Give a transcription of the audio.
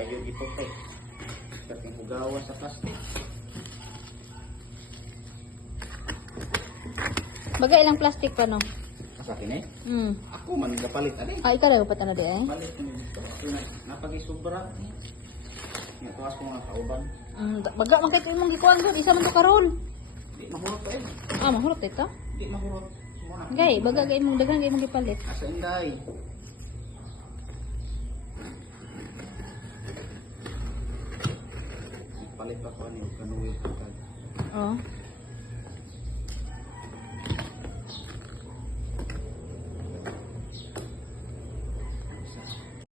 Ayaw yung ipotek. Kating hugawa sa plastic. Bagay ilang plastic pa no? Sa akin eh. Hmm. Ako man gapalit ani. Ah, ikaw na pa na di eh? Palit ko dito. Napag-isubra. Nga tuwas ko mga kauban. Baga man kay imong gikuan gud, isa man to karon. Di mahurot pa eh. Ah, mahurot ito. Di mahurot. Muna. Gay, baga gay imong daghan gay imong gipalit. Asa inday. Palit pa ko ani kanuwi. Oh.